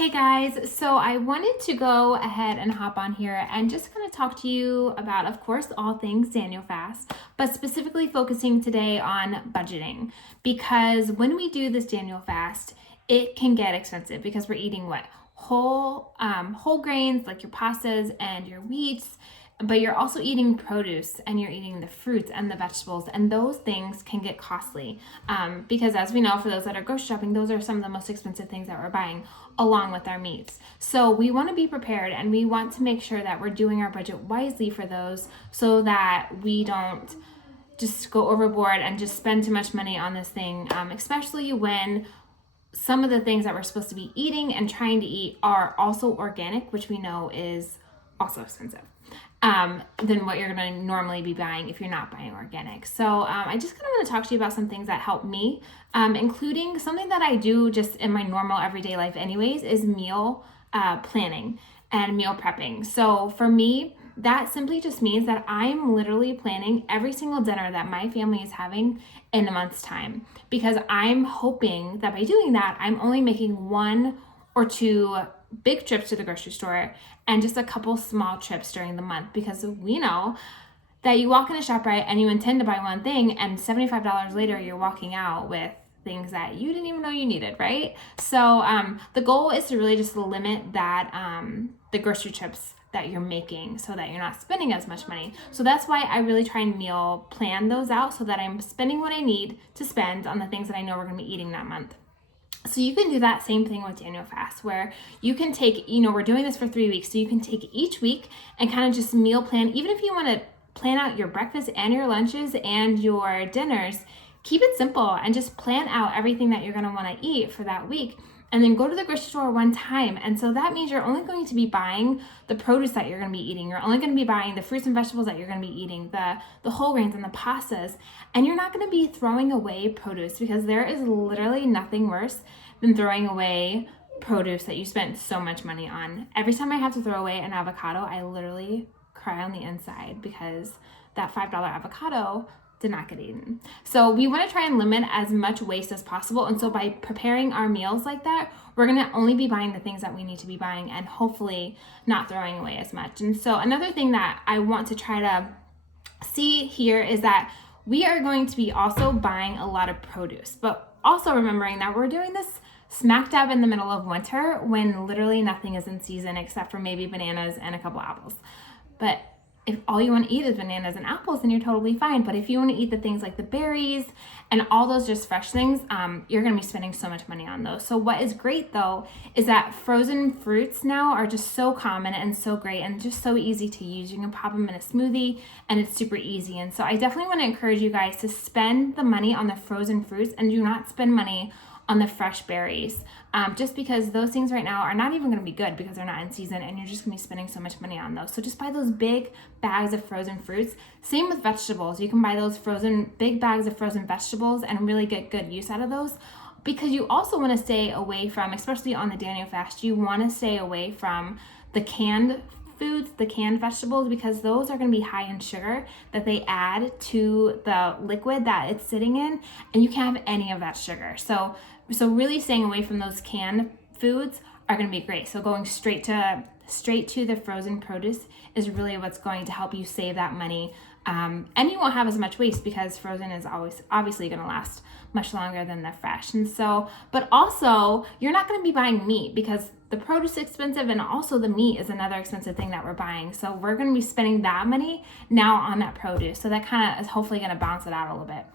Hey guys, so I wanted to go ahead and hop on here and just kind of talk to you about, of course, all things Daniel Fast, but specifically focusing today on budgeting, because when we do this Daniel Fast, it can get expensive because we're eating what? Whole grains like your pastas and your wheats, but you're also eating produce and you're eating the fruits and the vegetables, and those things can get costly because, as we know, for those that are grocery shopping, those are some of the most expensive things that we're buying along with our meats. So we want to be prepared and we want to make sure that we're doing our budget wisely for those so that we don't just go overboard and just spend too much money on this thing, especially when some of the things that we're supposed to be eating and trying to eat are also organic, which we know is also expensive than what you're going to normally be buying if you're not buying organic. So I just kind of want to talk to you about some things that help me, including something that I do just in my normal everyday life anyways, is meal planning and meal prepping. So for me, that simply just means that I'm literally planning every single dinner that my family is having in a month's time, because I'm hoping that by doing that, I'm only making 1 or 2 big trips to the grocery store and just a couple small trips during the month, because we know that you walk in a ShopRite and you intend to buy one thing and $75 later you're walking out with things that you didn't even know you needed, right? So the goal is to really just limit that the grocery trips that you're making so that you're not spending as much money. So that's why I really try and meal plan those out so that I'm spending what I need to spend on the things that I know we're going to be eating that month. So you can do that same thing with Daniel Fast, where you can take, we're doing this for 3 weeks, so you can take each week and kind of just meal plan. Even if you want to plan out your breakfast and your lunches and your dinners, keep it simple and just plan out everything that you're going to want to eat for that week. And then go to the grocery store one time. And so that means you're only going to be buying the produce that you're going to be eating. You're only going to be buying the fruits and vegetables that you're going to be eating, the whole grains and the pastas. And you're not going to be throwing away produce, because there is literally nothing worse than throwing away produce that you spent so much money on. Every time I have to throw away an avocado, I literally cry on the inside because that $5 avocado did not get eaten. So we want to try and limit as much waste as possible. And so by preparing our meals like that, we're going to only be buying the things that we need to be buying and hopefully not throwing away as much. And so another thing that I want to try to see here is that we are going to be also buying a lot of produce, but also remembering that we're doing this smack dab in the middle of winter when literally nothing is in season except for maybe bananas and a couple apples. But if all you want to eat is bananas and apples, then you're totally fine. But if you want to eat the things like the berries and all those just fresh things, you're going to be spending so much money on those. So what is great though is that frozen fruits now are just so common and so great and just so easy to use. You can pop them in a smoothie and it's super easy. And so I definitely want to encourage you guys to spend the money on the frozen fruits and do not spend money on the fresh berries, just because those things right now are not even going to be good because they're not in season and you're just going to be spending so much money on those. So just buy those big bags of frozen fruits. Same with vegetables. You can buy those big bags of frozen vegetables and really get good use out of those, because you also want to stay away from, especially on the Daniel Fast, you want to stay away from the canned foods, the canned vegetables, because those are going to be high in sugar that they add to the liquid that it's sitting in, and you can't have any of that sugar. So really staying away from those canned foods are going to be great. So going straight to the frozen produce is really what's going to help you save that money. And you won't have as much waste because frozen is always obviously going to last much longer than the fresh. And so, but also you're not going to be buying meat because the produce is expensive, and also the meat is another expensive thing that we're buying. So we're going to be spending that money now on that produce. So that kind of is hopefully going to balance it out a little bit.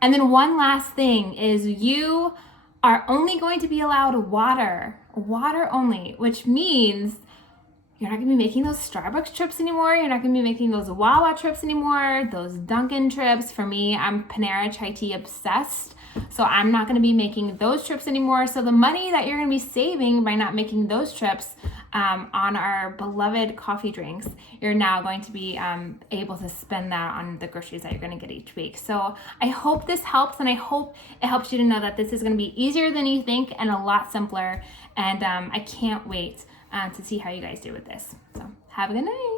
And then one last thing is you are only going to be allowed water only, which means you're not going to be making those Starbucks trips anymore. You're not going to be making those Wawa trips anymore, those Dunkin' trips. For me, I'm Panera Chai Tea obsessed. So I'm not going to be making those trips anymore. So the money that you're going to be saving by not making those trips on our beloved coffee drinks, you're now going to be able to spend that on the groceries that you're going to get each week. So I hope this helps, and I hope it helps you to know that this is going to be easier than you think and a lot simpler. And I can't wait to see how you guys do with this. So have a good night.